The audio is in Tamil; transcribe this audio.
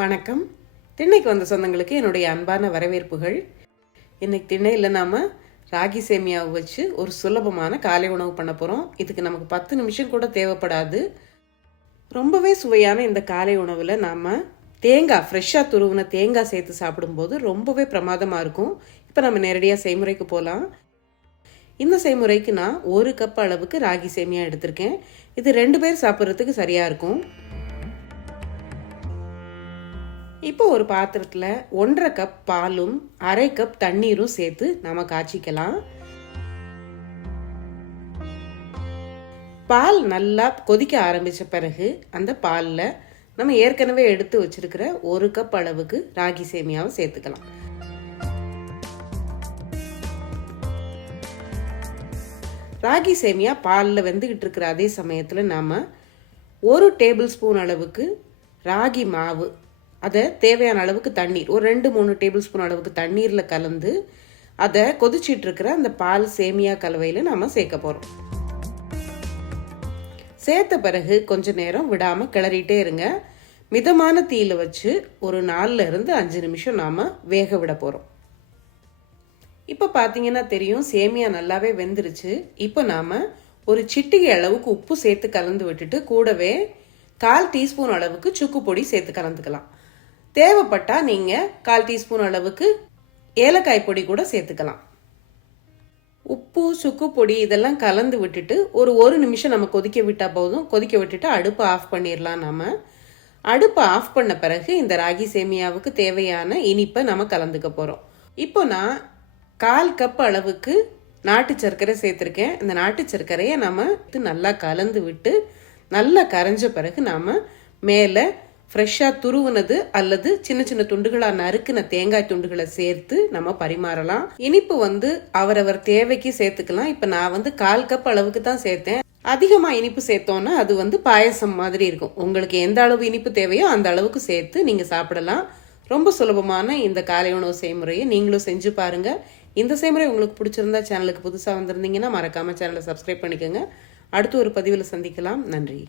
வணக்கம். திண்ணைக்கு வந்த சொந்தங்களுக்கு என்னுடைய அன்பான வரவேற்புகள். இன்னைக்கு திண்ணையில் நாம ராகி சேமியாவை வச்சு ஒரு சுலபமான காலை உணவு பண்ண போகிறோம். இதுக்கு நமக்கு 10 நிமிஷம் கூட தேவைப்படாது. ரொம்பவே சுவையான இந்த காலை உணவில் நாம் தேங்காய், ஃப்ரெஷ்ஷாக துருவின தேங்காய் சேர்த்து சாப்பிடும்போது ரொம்பவே பிரமாதமாக இருக்கும். இப்போ நம்ம நேரடியாக செய்முறைக்கு போகலாம். இந்த செய்முறைக்கு நான் 1 கப் அளவுக்கு ராகி சேமியா எடுத்திருக்கேன். இது 2 பேர் சாப்பிட்றதுக்கு சரியாக இருக்கும். இப்போ ஒரு பாத்திரத்தில் 1.5 கப் பாலும் 1/2 கப் தண்ணீரும் சேர்த்து நாம காய்ச்சிக்கலாம். பால் நல்லா கொதிக்க ஆரம்பிச்ச பிறகு அந்த பாலில் நம்ம ஏற்கனவே எடுத்து வச்சிருக்கிற 1 கப் அளவுக்கு ராகி சேமியாவை சேர்த்துக்கலாம். ராகி சேமியா பாலில் வெந்துகிட்டு இருக்கிற அதே சமயத்தில் நாம 1 டேபிள் ஸ்பூன் அளவுக்கு ராகி மாவு, அதை தேவையான அளவுக்கு தண்ணீர், ஒரு 2-3 டேபிள் ஸ்பூன் அளவுக்கு தண்ணீரில் கலந்து அதை கொதிச்சிட்டு இருக்கிற அந்த பால் சேமியா கலவையில் நம்ம சேர்க்க போகிறோம். சேர்த்த பிறகு கொஞ்ச நேரம் விடாமல் கிளறிட்டே இருங்க. மிதமான தீயில வச்சு ஒரு 4-5 நிமிஷம் நாம் வேக விட போகிறோம். இப்போ பார்த்தீங்கன்னா தெரியும், சேமியா நல்லாவே வெந்துருச்சு. இப்போ நாம் ஒரு சிட்டிகை அளவுக்கு உப்பு சேர்த்து கலந்து விட்டுட்டு கூடவே 1/4 டீஸ்பூன் அளவுக்கு சுக்கு பொடி சேர்த்து கலந்துக்கலாம். தேவைப்பட்டா நீங்க 1/4 டீஸ்பூன் அளவுக்கு ஏலக்காய் பொடி கூட சேர்த்துக்கலாம். உப்பு, சுக்கு பொடி இதெல்லாம் கலந்து விட்டுட்டு ஒரு நிமிஷம் நம்ம கொதிக்க விட்டா போதும். கொதிக்க விட்டுட்டு அடுப்பை ஆஃப் பண்ணிடலாம். நம்ம அடுப்பை ஆஃப் பண்ண பிறகு இந்த ராகி சேமியாவுக்கு தேவையான இனிப்பை நம்ம கலந்துக்க போறோம். இப்போ நான் 1/4 கப் அளவுக்கு நாட்டு சர்க்கரை சேர்த்திருக்கேன். இந்த நாட்டு சர்க்கரையை நம்ம நல்லா கலந்து விட்டு நல்லா கரைஞ்ச பிறகு நாம மேலே ஃப்ரெஷ்ஷாக துருவுனது அல்லது சின்ன சின்ன துண்டுகளாக நறுக்கின தேங்காய் துண்டுகளை சேர்த்து நம்ம பரிமாறலாம். இனிப்பு அவரவர் தேவைக்கு சேர்த்துக்கலாம். இப்போ நான் 1/4 கப் அளவுக்கு தான் சேர்த்தேன். அதிகமாக இனிப்பு சேர்த்தோன்னா அது பாயசம் மாதிரி இருக்கும். உங்களுக்கு எந்த அளவு இனிப்பு தேவையோ அந்த அளவுக்கு சேர்த்து நீங்கள் சாப்பிடலாம். ரொம்ப சுலபமான இந்த காலை உணவு செய்முறையை நீங்களும் செஞ்சு பாருங்க. இந்த செய்முறை உங்களுக்கு பிடிச்சிருந்தா சேனலுக்கு புதுசாக வந்திருந்தீங்கன்னா மறக்காம சேனலை சப்ஸ்கிரைப் பண்ணிக்கோங்க. அடுத்து ஒரு பதிவில் சந்திக்கலாம். நன்றி.